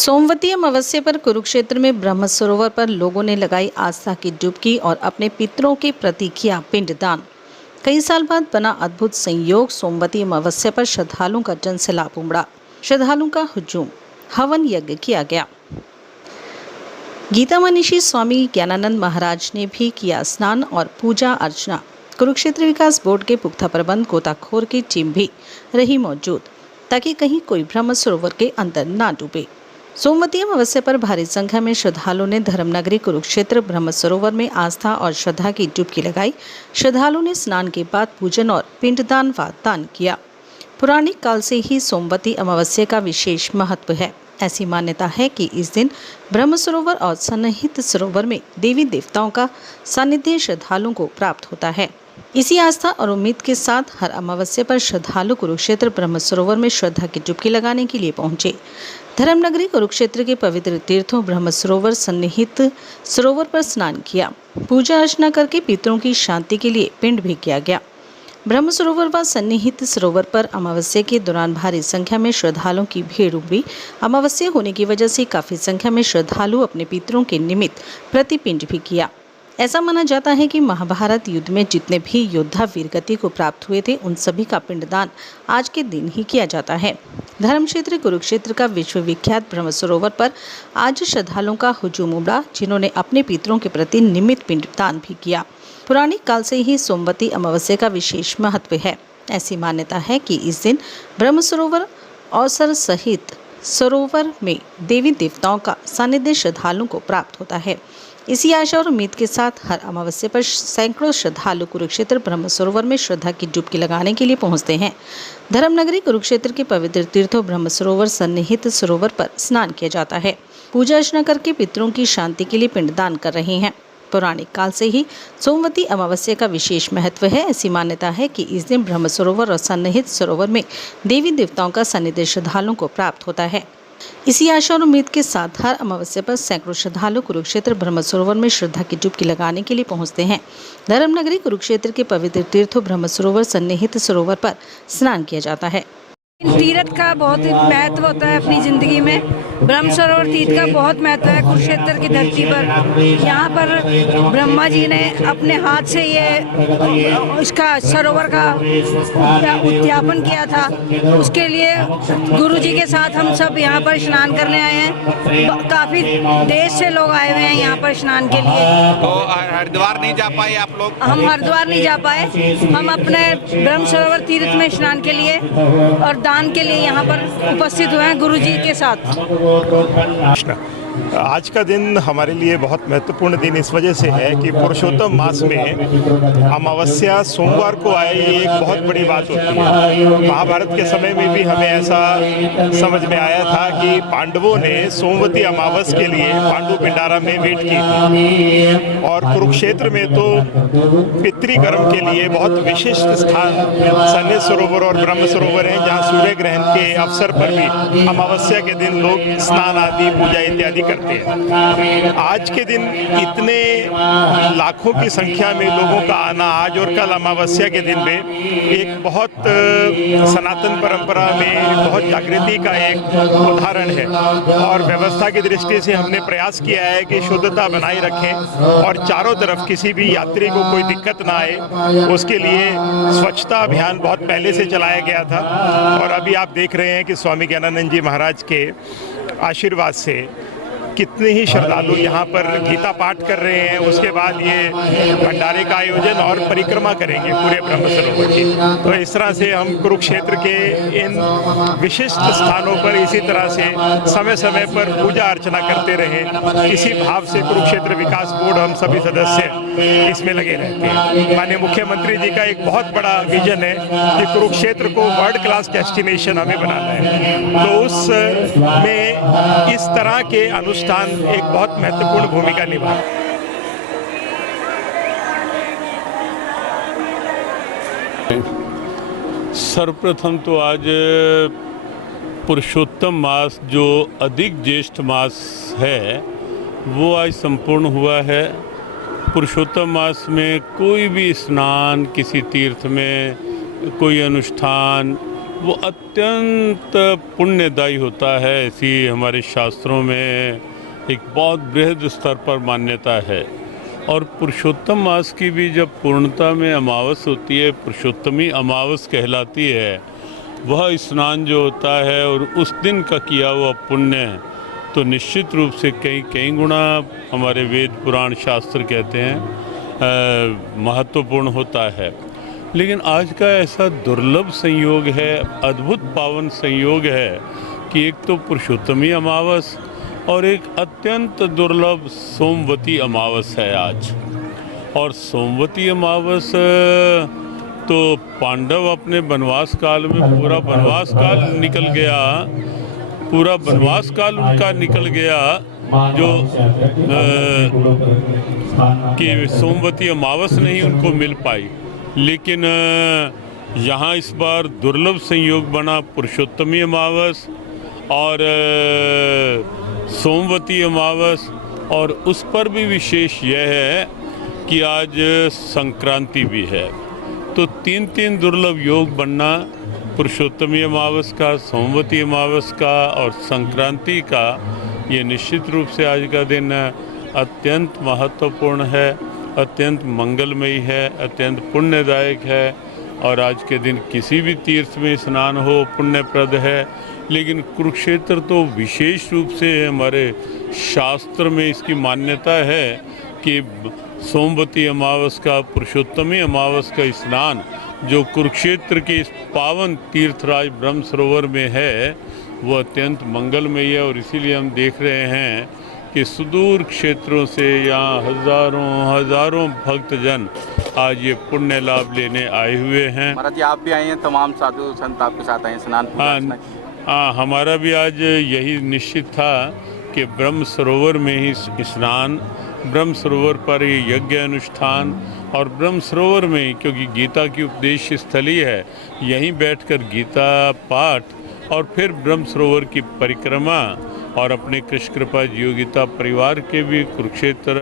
सोमवती अमावस्या पर कुरुक्षेत्र में ब्रह्म सरोवर पर लोगों ने लगाई आस्था की डुबकी और अपने पितरों के प्रति किया पिंडदान। कई साल बाद बना अद्भुत संयोग। सोमवती अमावस्या पर श्रद्धालुओं का जनसैलाब उमड़ा। श्रद्धालुओं का हुजूम, हवन यज्ञ किया गया। गीता मनीषी स्वामी ज्ञानानंद महाराज ने भी किया स्नान और पूजा अर्चना। कुरुक्षेत्र विकास बोर्ड के पुख्ता प्रबंध गोताखोर की टीम भी रही मौजूद ताकि कहीं कोई ब्रह्म सरोवर के अंदर ना डूबे। सोमवती अमावस्या पर भारी संख्या में श्रद्धालुओं ने धर्मनगरी कुरुक्षेत्र ब्रह्म सरोवर में आस्था और श्रद्धा की डुबकी लगाई। श्रद्धालुओं ने स्नान के बाद पूजन और पिंडदान व दान किया। पुराणिक काल से ही सोमवती अमावस्या का विशेष महत्व है। ऐसी मान्यता है कि इस दिन ब्रह्म सरोवर और सन्निहित सरोवर में देवी देवताओं का सानिध्य श्रद्धालुओं को प्राप्त होता है। इसी आस्था और उम्मीद के साथ हर अमावस्या पर श्रद्धालु कुरुक्षेत्र ब्रह्म सरोवर में श्रद्धा की डुबकी लगाने के लिए पहुंचे। धर्मनगरी कुरुक्षेत्र के पवित्र तीर्थों ब्रह्म सरोवर सन्निहित सरोवर पर स्नान किया। पूजा अर्चना करके पितरों की शांति के लिए पिंड भी किया गया। ब्रह्म सरोवर व सन्निहित सरोवर पर अमावस्या के दौरान भारी संख्या में श्रद्धालुओं की भीड़ उमड़ी। अमावस्या होने की वजह से काफी संख्या में श्रद्धालु अपने पितरों के निमित्त प्रतिपिंड भी किया। ऐसा माना जाता है कि महाभारत युद्ध में जितने भी योद्धा वीरगति को प्राप्त हुए थे, उन सभी का पिंडदान आज के दिन ही किया जाता है। धर्म क्षेत्र कुरुक्षेत्र का विश्वविख्यात ब्रह्म सरोवर पर आज श्रद्धालुओं का हुजूम उमड़ा, जिन्होंने अपने पितरों के प्रति निमित्त पिंडदान भी किया। पुरानिक काल से ही सोमवती अमावस्या का विशेष महत्व है। ऐसी मान्यता है कि इस दिन ब्रह्म सरोवर अवसर सहित सरोवर में देवी देवताओं का सानिध्य श्रद्धालुओं को प्राप्त होता है। इसी आशा और उम्मीद के साथ हर अमावस्या पर सैकड़ों श्रद्धालु कुरुक्षेत्र ब्रह्म सरोवर में श्रद्धा की डुबकी लगाने के लिए पहुंचते हैं। धर्मनगरी कुरुक्षेत्र के पवित्र तीर्थों ब्रह्म सरोवर सन्निहित सरोवर पर स्नान किया जाता है। पूजा अर्चना करके पितरों की शांति के लिए पिंडदान कर रहे हैं। पौराणिक काल से ही सोमवती अमावस्या का विशेष महत्व है। ऐसी मान्यता है कि इस दिन ब्रह्म सरोवर और सन्निहित सरोवर में देवी देवताओं का सानिध्य श्रद्धालुओं को प्राप्त होता है। इसी आशा और उम्मीद के साथ हर अमावस्या पर सैकड़ों श्रद्धालु कुरुक्षेत्र ब्रह्म सरोवर में श्रद्धा की डुबकी लगाने के लिए पहुंचते हैं। धर्मनगरी कुरुक्षेत्र के पवित्र तीर्थों ब्रह्म सरोवर सन्निहित सरोवर पर स्नान किया जाता है। तीर्थ का बहुत महत्व होता है अपनी ज़िंदगी में। ब्रह्म सरोवर तीर्थ का बहुत महत्व है कुरुक्षेत्र की धरती पर। यहाँ पर ब्रह्मा जी ने अपने हाथ से ये इसका सरोवर का उत्यापन किया था। उसके लिए गुरु जी के साथ हम सब यहाँ पर स्नान करने आए हैं। काफ़ी देश से लोग आए हुए हैं यहाँ पर स्नान के लिए। तो हरिद्वार नहीं जा पाए आप लोग? हम हरिद्वार नहीं जा पाए। हम अपने ब्रह्म सरोवर तीर्थ में स्नान के लिए और दान के लिए यहाँ पर उपस्थित हुए हैं गुरु जी के साथ। आज का दिन हमारे लिए बहुत महत्वपूर्ण दिन इस वजह से है कि पुरुषोत्तम मास में अमावस्या सोमवार को आए, ये एक बहुत बड़ी बात होती है। महाभारत के समय में भी हमें ऐसा समझ में आया था कि पांडवों ने सोमवती अमावस के लिए पांडु पिंडारा में वेट की थी। और कुरुक्षेत्र में तो पितृकर्म के लिए बहुत विशिष्ट स्थान सन्निहित सरोवर और ब्रह्म सरोवर हैं, जहाँ सूर्य ग्रहण के अवसर पर भी अमावस्या के दिन लोग स्नान आदि पूजा इत्यादि करते हैं। आज के दिन इतने लाखों की संख्या में लोगों का आना आज और कल अमावस्या के दिन में एक बहुत सनातन परंपरा में बहुत जागृति का एक उदाहरण है। और व्यवस्था की दृष्टि से हमने प्रयास किया है कि शुद्धता बनाए रखें और चारों तरफ किसी भी यात्री को कोई दिक्कत ना आए। उसके लिए स्वच्छता अभियान बहुत पहले से चलाया गया था। और अभी आप देख रहे हैं कि स्वामी ज्ञानानंद जी महाराज के आशीर्वाद से कितने ही श्रद्धालु यहाँ पर गीता पाठ कर रहे हैं। उसके बाद ये भंडारे का आयोजन और परिक्रमा करेंगे पूरे ब्रह्म सरोवर की। तो इस तरह से हम कुरुक्षेत्र के इन विशिष्ट स्थानों पर इसी तरह से समय समय पर पूजा अर्चना करते रहें। इसी भाव से कुरुक्षेत्र विकास बोर्ड हम सभी सदस्य इसमें लगे रहते हैं। माननीय मुख्यमंत्री जी का एक बहुत बड़ा विजन है कि कुरुक्षेत्र को वर्ल्ड क्लास डेस्टिनेशन हमें बनाना है। तो उसमें इस तरह के अनुष्ठान एक बहुत महत्वपूर्ण भूमिका निभा। सर्वप्रथम तो आज पुरुषोत्तम मास जो अधिक ज्येष्ठ मास है वो आज संपूर्ण हुआ है। पुरुषोत्तम मास में कोई भी स्नान, किसी तीर्थ में कोई अनुष्ठान वो अत्यंत पुण्यदायी होता है। ऐसी हमारे शास्त्रों में एक बहुत बृहद स्तर पर मान्यता है। और पुरुषोत्तम मास की भी जब पूर्णता में अमावस होती है, पुरुषोत्तमी अमावस कहलाती है, वह स्नान जो होता है और उस दिन का किया हुआ पुण्य तो निश्चित रूप से कई कई गुना हमारे वेद पुराण शास्त्र कहते हैं महत्वपूर्ण होता है। लेकिन आज का ऐसा दुर्लभ संयोग है, अद्भुत पावन संयोग है कि एक तो पुरुषोत्तमी अमावस और एक अत्यंत दुर्लभ सोमवती अमावस है आज। और सोमवती अमावस तो पांडव अपने वनवास काल में पूरा वनवास काल निकल गया, पूरा वनवास काल उनका निकल गया जो कि सोमवती अमावस नहीं उनको मिल पाई। लेकिन यहाँ इस बार दुर्लभ संयोग बना पुरुषोत्तमी अमावस और सोमवती अमावस, और उस पर भी विशेष यह है कि आज संक्रांति भी है। तो तीन तीन दुर्लभ योग बनना, पुरुषोत्तमी अमावस का, सोमवती अमावस का और संक्रांति का, ये निश्चित रूप से आज का दिन अत्यंत महत्वपूर्ण है, अत्यंत मंगलमयी है, अत्यंत पुण्यदायक है। और आज के दिन किसी भी तीर्थ में स्नान हो पुण्यप्रद है। लेकिन कुरुक्षेत्र तो विशेष रूप से हमारे शास्त्र में इसकी मान्यता है कि सोमवती अमावस का, पुरुषोत्तमी अमावस का स्नान जो कुरुक्षेत्र के इस पावन तीर्थराज ब्रह्म सरोवर में है वो अत्यंत मंगलमयी है। और इसीलिए हम देख रहे हैं कि सुदूर क्षेत्रों से यहाँ हजारों भक्तजन आज ये पुण्य लाभ लेने आए हुए हैं। महाराज जी, आप भी आए हैं, तमाम साधु संत आपके साथ आए हैं स्नान पूजा अर्चना की। हाँ, हमारा भी आज यही निश्चित था कि ब्रह्म सरोवर में ही स्नान, ब्रह्म सरोवर पर ही यज्ञ अनुष्ठान और ब्रह्म सरोवर में ही, क्योंकि गीता की उपदेश स्थली है, यहीं बैठकर गीता पाठ और फिर ब्रह्म सरोवर की परिक्रमा और अपने कृष्ण कृपा जीव गीता परिवार के भी कुरुक्षेत्र